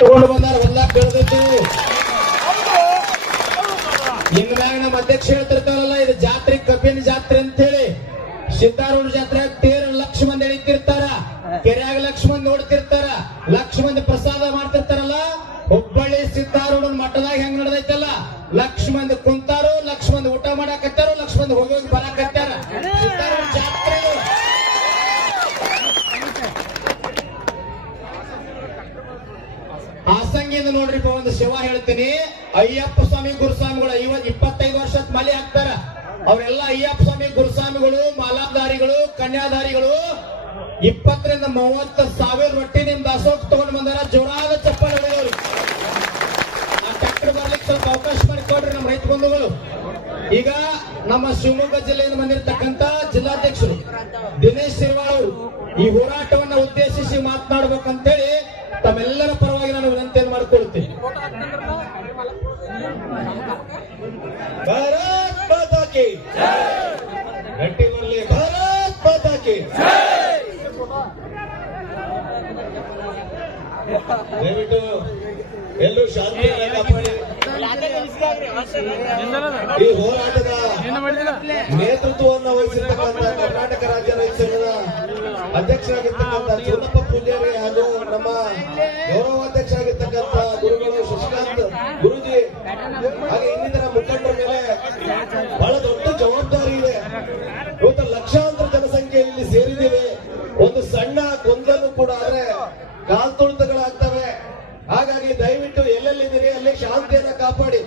ತಗೊಂಡು ಬಂದಾರ ಹೊಲ ಬೆಳೆದೈತಿ. ಹಿಂಗಾಗಿ ನಮ್ಮ ಅಧ್ಯಕ್ಷ ಹೇಳ್ತಿರ್ತಾರಲ್ಲ, ಇದು ಜಾತ್ರೆ ಕಬ್ಬಿನ ಜಾತ್ರೆ ಅಂತ ಹೇಳಿ. ಸಿದ್ದಾರೂಢ ಜಾತ್ರೆ ತೇರು ಲಕ್ಷ ಮಂದಿ ಎಳಿತಿರ್ತಾರ, ಕೆರೆಯಾಗ ಲಕ್ಷ ಮಂದಿ ನೋಡ್ತಿರ್ತಾರ, ಲಕ್ಷ ಮಂದಿ ಪ್ರಸಾದ ಮಾಡ್ತಿರ್ತಾರಲ್ಲ. ಹುಬ್ಬಳ್ಳಿ ಸಿದ್ದಾರೂಢ ಮಠದಾಗ ಹೆಂಗ್ ನಡೆದೈತಲ್ಲ, ಲಕ್ಷ ಮಂದಿ ಕುಂತಾರೋ, ಲಕ್ಷ ಮಂದಿ ಊಟ ಮಾಡಾಕತ್ತಾರೋ, ಲಕ್ಷ ಮಂದಿ ಹೋಗಿ ಹೋಗಿ ಬರಾಕತ್ತಾರ. ಸಿದ್ದಾರೂಢ ಜಾತ್ರೆ ಹಾಸಂಗಿಂದ ನೋಡ್ರಿಪ್ಪ ಒಂದು ಶಿವ ಹೇಳ್ತೀನಿ. ಅಯ್ಯಪ್ಪ ಸ್ವಾಮಿ ಗುರುಸ್ವಾಮಿಗಳು 25 ವರ್ಷದ ಮಲೆ ಹಾಕ್ತಾರ. ಅವರೆಲ್ಲ ಅಯ್ಯಪ್ಪ ಸ್ವಾಮಿ ಗುರುಸ್ವಾಮಿಗಳು, ಮಾಲಾಧಾರಿಗಳು, ಕನ್ಯಾಧಾರಿಗಳು 20 ರಿಂದ 30 ಸಾವಿರ ರೊಟ್ಟಿ ನಿಮ್ ದಾಸೋಹ ತಗೊಂಡು ಬಂದಾರ. ಜೋರಾದ ಚಪ್ಪಲ್ ಹೊಡೆದವ್ರು. ಆ ಟ್ರ್ಯಾಕ್ಟರ್ ಬರ್ಲಿಕ್ಕೆ ಸ್ವಲ್ಪ ಅವಕಾಶ ಮಾಡಿಕೊಡ್ರಿ ನಮ್ಮ ರೈತ ಬಂಧುಗಳು. ಈಗ ನಮ್ಮ ಶಿವಮೊಗ್ಗ ಜಿಲ್ಲೆಯಿಂದ ಬಂದಿರತಕ್ಕಂತ ಜಿಲ್ಲಾಧ್ಯಕ್ಷರು ದಿನೇಶ್ ಸಿರ್ವಾಳ್ ಅವರು ಈ ಹೋರಾಟವನ್ನ ಉದ್ದೇಶಿಸಿ ಮಾತನಾಡಬೇಕಂತೇಳಿ ತಮ್ಮೆಲ್ಲರ ಪರವಾಗಿ ನಾನು ವಿನಂತಿಯನ್ನು ಮಾಡಿಕೊಳ್ತೀನಿ. ಭಾರತ್ ಮಾತಾ ಕಿ ಗಟ್ಟಿ ಬರಲಿ, ಭಾರತ್ ಮಾತಾ ಕಿ. ದಯವಿಟ್ಟು ಎಲ್ಲರೂ ಶಾಂತಿಯನ್ನು ಕಾಪಾಡಿ. ಈ ಹೋರಾಟದ ನೇತೃತ್ವವನ್ನು ವಹಿಸಿರ್ತಕ್ಕಂಥ ಕರ್ನಾಟಕ ರಾಜ್ಯ ರೈತ ಸಂಘದ ಅಧ್ಯಕ್ಷರಾಗಿರ್ತಕ್ಕಂಥ ಚೂನಪ್ಪ ಪೂಜಾರಿ ಹಾಗೂ ನಮ್ಮ ಗೌರವಾಧ್ಯಕ್ಷರಾಗಿರ್ತಕ್ಕಂಥ ಗುರುಗಳು ಶಶಿಕಾಂತ್ ಗುರುಜಿ ಹಾಗೆ ಇನ್ನಿತರ ಮುಖಂಡರ ಮೇಲೆ ಬಹಳ ದೊಡ್ಡ ಜವಾಬ್ದಾರಿ ಇದೆ. ಇವತ್ತು ಲಕ್ಷಾಂತರ ಜನಸಂಖ್ಯೆಯಲ್ಲಿ ಸೇರಿದ್ದೀವಿ. ಒಂದು ಸಣ್ಣ ಗೊಂದಲು ಕೂಡ ಆದ್ರೆ ಕಾಲ್ತುಳಿತಗಳಾಗ್ತವೆ. ಹಾಗಾಗಿ ದಯವಿಟ್ಟು ಎಲ್ಲೆಲ್ಲಿದ್ದೀರಿ ಅಲ್ಲಿ ಶಾಂತಿಯನ್ನ ಕಾಪಾಡಿ.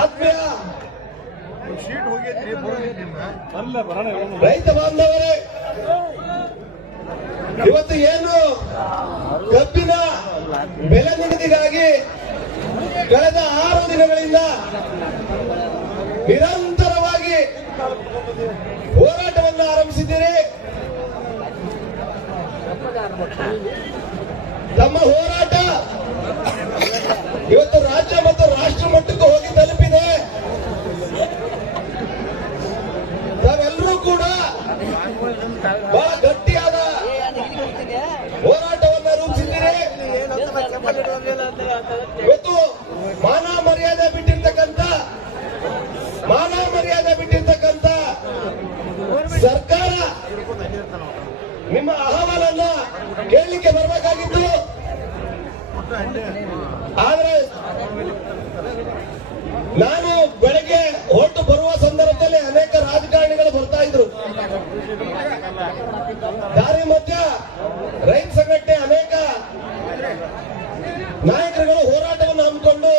ಆತ್ಮೀಯ ರೈತ ಬಾಂಧವರೇ, ಇವತ್ತು ಏನು ಕಬ್ಬಿನ ಬೆಲೆ ನಿಗದಿಗಾಗಿ ಕಳೆದ 6 ದಿನಗಳಿಂದ ನಿರಂತರವಾಗಿ ಹೋರಾಟವನ್ನು ಆರಂಭಿಸಿದ್ದೀರಿ. ತಮ್ಮ ಹೋರಾಟ ಇವತ್ತು ರಾಜ್ಯ ಮತ್ತು ರಾಷ್ಟ್ರ ಮಟ್ಟಕ್ಕೂ ಹೋಗಿ ತಲುಪಿದೆ. ತಾವೆಲ್ಲರೂ ಕೂಡ ಬಹಳ ಗಟ್ಟಿಯಾದ ಹೋರಾಟವನ್ನು ರೂಪಿಸಿದ್ದೀರಿ. ಇವತ್ತು ಮಾನ ಮರ್ಯಾದೆ ಬಿಟ್ಟಿರ್ತಕ್ಕಂಥ ಸರ್ಕಾರ ನಿಮ್ಮ ಅಹವಾಲನ್ನ ಕೇಳಲಿಕ್ಕೆ ಬರಬೇಕಾಗಿತ್ತು. ಆದ್ರೆ ನಾನು ಬೆಳಗ್ಗೆ ಹೊರಟು ಬರುವ ಸಂದರ್ಭದಲ್ಲಿ ಅನೇಕ ರಾಜಕಾರಣಿಗಳು ಬರ್ತಾ ಇದ್ರು. ದಾರಿ ಮಧ್ಯ ರೈತ ಸಂಘಟನೆ ಅನೇಕ ನಾಯಕರುಗಳು ಹೋರಾಟವನ್ನು ಹಮ್ಮಿಕೊಂಡು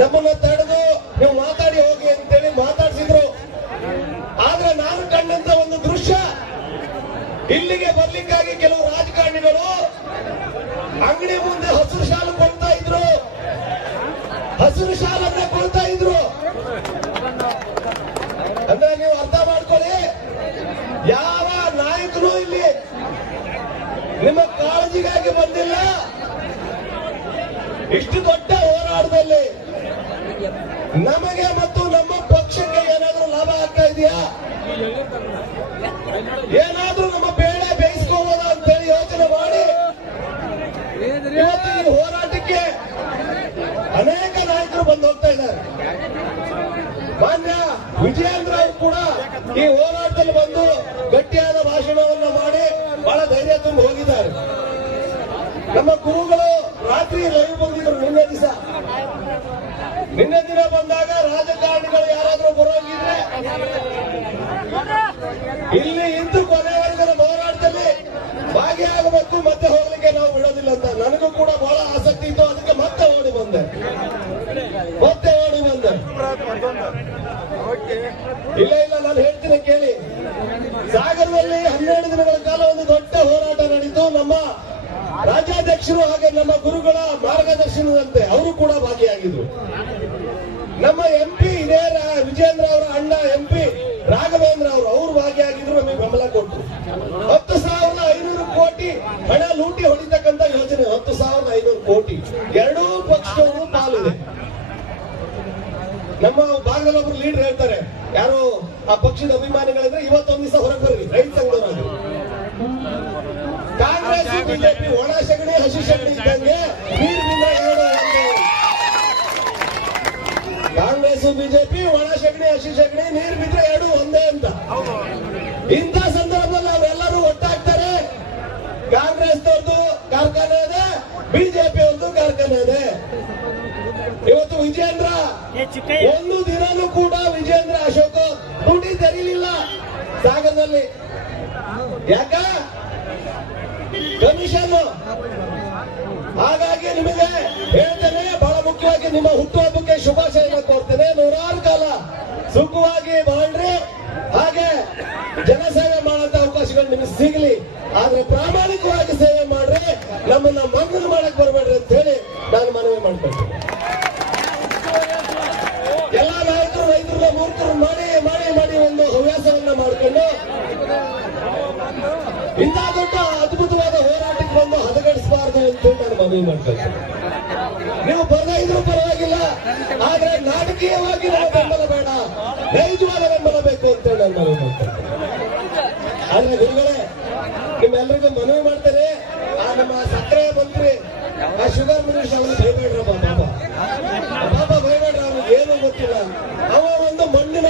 ನಮ್ಮನ್ನ ತಡೆದು ನೀವು ಮಾತಾಡಿ ಹೋಗಿ ಅಂತೇಳಿ ಮಾತಾಡಿಸಿದ್ರು. ಆದ್ರೆ ನಾನು ಕಂಡಂತ ಒಂದು ದೃಶ್ಯ, ಇಲ್ಲಿಗೆ ಬರ್ಲಿಕ್ಕಾಗಿ ಕೆಲವು ರಾಜಕಾರಣಿಗಳು ಅಂಗಡಿ ಮುಂದೆ ಹಸಿರು ಶಾಲು ಕೊಡ್ತಾ ಇದ್ರು. ಹಸಿರು ಶಾಲನ್ನ ಕೊಡ್ತಾ ಇದ್ರು ಅಂದ್ರೆ ನೀವು ಅರ್ಥ ಮಾಡ್ಕೊಳ್ಳಿ, ಯಾವ ನಾಯಕರು ಇಲ್ಲಿ ನಿಮ್ಮ ಕಾಳಜಿಗಾಗಿ ಬಂದಿಲ್ಲ. ಇಷ್ಟು ದೊಡ್ಡ ಹೋರಾಟದಲ್ಲಿ ನಮಗೆ ಮತ್ತು ನಮ್ಮ ಪಕ್ಷಕ್ಕೆ ಏನಾದ್ರೂ ಲಾಭ ಆಗ್ತಾ ಇದೆಯಾ? ಏನಾದ್ರೂ ನಮ್ಮ ಬೇಳೆ ಬೇಯಿಸ್ಕೋಬೋದ ಅಂತೇಳಿ ಯೋಚನೆ ಮಾಡಿ ಇವತ್ತು ಈ ಹೋರಾಟಕ್ಕೆ ಅನೇಕ ನಾಯಕರು ಬಂದು ಹೋಗ್ತಾ ಇದ್ದಾರೆ. ಮಾನ್ಯ ವಿಜಯೇಂದ್ರ ಅವರು ಕೂಡ ಈ ಹೋರಾಟದಲ್ಲಿ ಬಂದು ಗಟ್ಟಿಯಾದ ಭಾಷಣವನ್ನು ಮಾಡಿ ಬಹಳ ಧೈರ್ಯ ತುಂಬಿ ಹೋಗಿದ್ದಾರೆ. ನಮ್ಮ ಗುರುಗಳು ರಾತ್ರಿ ಲೈವ್ ಬಂದಿದ್ರು ನಿನ್ನೆ ದಿನ ಬಂದಾಗ ರಾಜಕಾರಣಿಗಳು ಯಾರಾದ್ರೂ ಬರೋಗಿದ್ರೆ ಇಲ್ಲಿ ಇಂದು ಕೊನೆವರೆಗಿನ ಹೋರಾಟದಲ್ಲಿ ಭಾಗಿಯಾಗಬೇಕು, ಮತ್ತೆ ಹೋಗ್ಲಿಕ್ಕೆ ನಾವು ಬಿಡೋದಿಲ್ಲ ಅಂತ ನನಗೂ ಕೂಡ ಬಹಳ ಆಸಕ್ತಿ ಇತ್ತು. ಅದಕ್ಕೆ ಮತ್ತೆ ಓಡಿ ಬಂದೆ. ಇಲ್ಲ ನಾನು ಹೇಳ್ತೀನಿ ಕೇಳಿ. ಸಾಗರದಲ್ಲಿ 12 ದಿನಗಳ ಕಾಲ ಒಂದು ದೊಡ್ಡ ಹೋರಾಟ ನಡೀತು. ನಮ್ಮ ರಾಜ್ಯಾಧ್ಯಕ್ಷರು ಹಾಗೆ ನಮ್ಮ ಗುರುಗಳ ಮಾರ್ಗದರ್ಶನದಂತೆ ಅವರು ಕೂಡ ಭಾಗಿಯಾಗಿದ್ರು. ನಮ್ಮ ಎಂಪಿ ಇದೇ ವಿಜಯೇಂದ್ರ ಅವರ ಅಣ್ಣ ಎಂಪಿ ರಾಘವೇಂದ್ರ ಅವರು ಭಾಗಿಯಾಗಿದ್ರು. ನಮಗೆ ಬೆಂಬಲ ಕೊಟ್ಟರು. 10,500 ಕೋಟಿ ಹಣ ಲೂಟಿ ಹೊಡಿತಕ್ಕಂತ ಯೋಜನೆ. 10,500 ಕೋಟಿ ಎರಡೂ ಪಕ್ಷದವರು ಪಾಲಿದೆ. ನಮ್ಮ ಭಾಗದಲ್ಲಿ ಒಬ್ರು ಲೀಡರ್ ಹೇಳ್ತಾರೆ, ಯಾರು ಆ ಪಕ್ಷದ ಅಭಿಮಾನಿಗಳಿದ್ರೆ ಇವತ್ತೊಂದ್ ದಿವಸ ಹೊರಗೆ ಬರ್ರಿ ರೈತ ಸಂಘದವರಾದ್ರು. ಕಾಂಗ್ರೆಸ್ ಬಿಜೆಪಿ ಒಣ ಸಗಣಿ ಹಸಿ ಸಗಣಿ ಇದ್ದಂಗೆ ನೀರು ಬಿಂದ್ರೆ ಎರಡು ಒಂದೇ. ಕಾಂಗ್ರೆಸ್ ಬಿಜೆಪಿ ಒಣ ಸಗಣಿ ಹಸಿ ಸಗಣಿ ನೀರು ಬಿದ್ರೆ ಎರಡು ಒಂದೇ ಅಂತ. ಇಂಥ ಸಂದರ್ಭದಲ್ಲಿ ಅವರೆಲ್ಲರೂ ಒಟ್ಟಾಗ್ತಾರೆ. ಕಾಂಗ್ರೆಸ್ ಅವ್ರದ್ದು ಕಾರ್ಖಾನೆ ಇದೆ, ಬಿಜೆಪಿ ಅವ್ರದ್ದು ಕಾರ್ಖಾನೆ ಇದೆ. ಇವತ್ತು ವಿಜೇಂದ್ರ ಒಂದು ದಿನನೂ ಕೂಡ ವಿಜೇಂದ್ರ ಅಶೋಕ್ ದುಡ್ಡಿ ತೆರೀಲಿಲ್ಲ ಸಾಗರದಲ್ಲಿ. ಯಾಕ? ಕಮಿಷನ್. ಹಾಗಾಗಿ ನಿಮಗೆ ಹೇಳ್ತೇನೆ, ಬಹಳ ಮುಖ್ಯವಾಗಿ ನಿಮ್ಮ ಹುಟ್ಟುಹಬ್ಬಕ್ಕೆ ಶುಭಾಶಯ ಕೋರ್ತೇನೆ. ನೂರಾರು ಕಾಲ ಸುಖವಾಗಿ ಬಾಳ್ರಿ, ಹಾಗೆ ಜನಸೇವೆ ಮಾಡುವಂತ ಅವಕಾಶಗಳು ನಿಮಗೆ ಸಿಗಲಿ. ಆದ್ರೆ ಪ್ರಾಮಾಣಿಕವಾಗಿ ಸೇವೆ ಮಾಡ್ರಿ, ನಮ್ಮನ್ನ ಮಂಗನ ಮಾಡಕ್ ಬರಬೇಡ್ರಿ ಅಂತ ಹೇಳಿ ನಾನು ಮನವಿ ಮಾಡ್ಕೊಳ್ತೇನೆ. ಎಲ್ಲಾ ನಾಯಕರು ರೈತರನ್ನ ಮೂರ್ತರು ಮಾಡಿ ಮಾಡಿ ಮಾಡಿ ಒಂದು ಹವ್ಯಾಸವನ್ನ ಮಾಡಿಕೊಂಡು ಇಂಥ ದೊಡ್ಡ ಅದ್ಭುತವಾದ ಹೋರಾಟಕ್ಕೆ ಬಂದು ಹದಗೆಡಿಸಬಾರದು ಅಂತ ನಾನು ಮನವಿ ಮಾಡ್ಕೊಳ್ತೇನೆ. ನೀವು ಬರದೇ ಇದ್ರೂ ಪರವಾಗಿಲ್ಲ, ಆದ್ರೆ ನಾಟಕೀಯವಾಗಿ ನಮ್ಮ ಬೆಂಬಲ ಬೇಡ, ನೈಜವಾದ ಬೆಂಬಲ ಬೇಕು ಅಂತ ಹೇಳಿ ನಾನು ಮನವಿ ಮಾಡ್ತೇನೆ. ಆದ್ರೆ ಗುರುಗಳೇ, ನಿಮ್ಮೆಲ್ಲರಿಗೂ ಮನವಿ ಮಾಡ್ತೇನೆ, ಆ ನಮ್ಮ ಸಕ್ಕರೆ ಮಂತ್ರಿ, ಆ ಶುಗರ್ ಮಿನಿಸ್ಟರ್ ಅವನು ಭಯಬೇಡ್ರಪ್ಪ, ಪಾಪ ಭಯಬೇಡ್ರ, ಅವ್ನಿಗೆ ಏನೂ ಗೊತ್ತಿಲ್ಲ. ಅವ ಒಂದು ಮಣ್ಣಿನ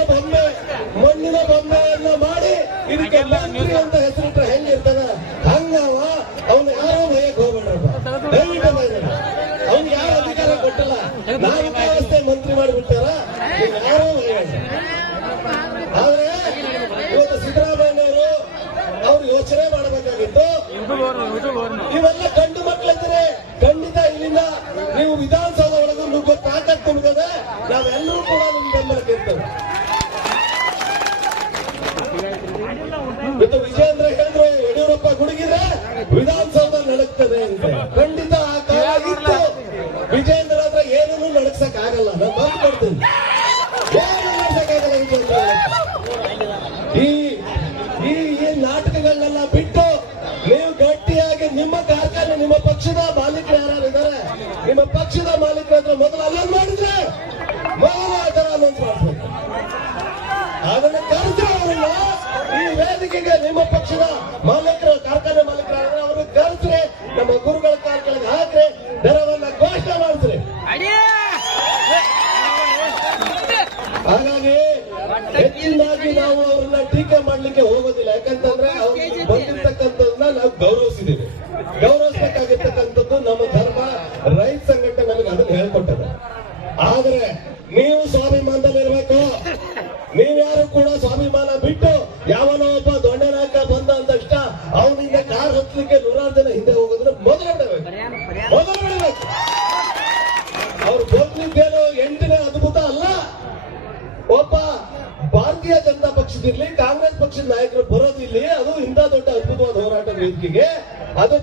ಬೊಮ್ಮೆಯನ್ನ ಮಾಡಿ ಇದಕ್ಕೆ ಮಂತ್ರಿ ಅಂತ ಹೆಸರಿಟ್ರೆ ಹೆಂಗಿರ್ತದ ಹಂಗವ. ಅವನು ಯಾರೋ ಭಯಕ್ಕೆ ಹೋಗ್ಬೇಡ್ರಪ್ಪ, ದಯವಿಟ್ಟು ಅವ್ನಿಗೆ ಯಾವ ಅಧಿಕಾರ ಕೊಟ್ಟಿಲ್ಲ. ನಾವಿಕ ವ್ಯವಸ್ಥೆ ಮಂತ್ರಿ ಮಾಡಿಬಿಡ್ತಾರ, ಯಾರೋ ಭಯಬೇಡ್ರ. ಆದ್ರೆ ಇವತ್ತು ಸಿದ್ದರಾಮಯ್ಯನವರು ಅವ್ರು ಯೋಚನೆ ಮಾಡಬೇಕಾಗಿತ್ತು, ಇವೆಲ್ಲ ಗಂಡು ಮಕ್ಕಳಿದ್ರೆ ಖಂಡಿತ ಇಲ್ಲಿಂದ ನೀವು ವಿಧಾನಸೌಧ ಒಳಗೂ ನುಗ್ಗೋ ತಾಕತ್ ನಿಮ್ಗದೆ, ನಾವೆಲ್ಲರೂ ಕೂಡ ನಿಮ್ ಬೆಂಬಲಕ್ಕೆ ಇರ್ತೇವೆ. ಇವತ್ತು ವಿಜೇಂದ್ರ ಹೇಳಿದ್ರು, ಯಡಿಯೂರಪ್ಪ ಗುಡುಗಿದ್ರೆ ವಿಧಾನಸೌಧ ನಡಕ್ತದೆ ಅಂತ. ಖಂಡಿತ ಆ ಕಾಲ ಇತ್ತು. ವಿಜೇಂದ್ರ ಹತ್ರ ಏನನ್ನೂ ನಡಕ್ಸಕ್ ಆಗಲ್ಲ, ನಾನು ಬಂದು ಕೊಡ್ತೀನಿ, ಏನು ನಡಕ್ಸಕ್ಕಾಗಲ್ಲ ವಿಜೇಂದ್ರ. ಈ ನಾಟಕಗಳನ್ನೆಲ್ಲ ಬಿಟ್ಟು ನೀವು ಗಟ್ಟಿಯಾಗಿ ನಿಮ್ಮ ಕಾರ್ಖಾನೆ, ನಿಮ್ಮ ಪಕ್ಷದ ಮಾಲೀಕರು ಯಾರಿದ್ದಾರೆ, ನಿಮ್ಮ ಪಕ್ಷದ ಮಾಲೀಕರ ಹತ್ರ ಮೊದಲು ಅಲ್ಲೊಂದು ಮಾಡಿದ್ರೆ ಮೊದಲು ಆ ತರ ಅನೌನ್ಸ್ ಮಾಡಿಸ್ಬೇಕು. ಅದನ್ನು ಕರೆದ್ರೆ ಅವರನ್ನ ಈ ವೇದಿಕೆಗೆ ನಿಮ್ಮ ಪಕ್ಷದ ಮಾಲೀಕರು, ಕಾರ್ಖಾನೆ ಮಾಲೀಕರು ಅವ್ರನ್ನ ಕರೆಸ್ರೆ, ನಮ್ಮ ಗುರುಗಳ ಕಾರ್ಖಾನೆಗೆ ಹಾಕ್ರೆ, ದರವನ್ನ ಘೋಷಣೆ ಮಾಡಿಸ್ರಿ. ಹಾಗಾಗಿ ಹೆಚ್ಚಿನಾಗಿ ನಾವು ಅವ್ರನ್ನ ಟೀಕೆ ಮಾಡ್ಲಿಕ್ಕೆ ಹೋಗೋದಿಲ್ಲ. ಯಾಕಂತಂದ್ರೆ ಅವ್ರು ಬಂದಿರ್ತಕ್ಕಂಥದ್ದನ್ನ ನಾವು ಗೌರವಿಸಿದ್ದೀವಿ. ಗೌರವಿಸಬೇಕಾಗಿರ್ತಕ್ಕಂಥದ್ದು ನಮ್ಮ ಧರ್ಮ, ರೈತ ಸಂಘಟನೆ ನಮಗೆ ಅದನ್ನ ಹೇಳ್ಕೊಟ್ಟದ. ಆದ್ರೆ ನೀವು ಸ್ವಾಭಿಮಾನದಲ್ಲಿರ್ಬೇಕು. ನೀವ್ಯಾರು ಕೂಡ ಸ್ವಾಭಿಮಾನ ಬಿಟ್ಟು ಯಾವನೋ ಒಬ್ಬ ದೊಡ್ಡ ನಾಯಕ ಬಂದ ಅಂದ ತಕ್ಷಣ ಅವನಿಂದ ಕಾರ್ ಹತ್ತಲಿಕ್ಕೆ ನೂರಾರು ಜನ ಹಿಂದೆ ಹೋಗೋದ್ರೆ ಮೊದಲು ಬಿಡಬೇಕು. ಅವ್ರು ಬಂದಿದ್ದೇನೋ 8ನೇ ಅದ್ಭುತ ಅಲ್ಲ. ಒಬ್ಬ ಭಾರತೀಯ ಜನತಾ ಪಕ್ಷದಿರ್ಲಿ, ಕಾಂಗ್ರೆಸ್ ಪಕ್ಷದ ನಾಯಕರು ಬರೋದಿಲ್ಲಿ, ಅದು ಇಂಥ ದೊಡ್ಡ ಅದ್ಭುತವಾದ ಹೋರಾಟ ವೇದಿಕೆಗೆ, ಅದು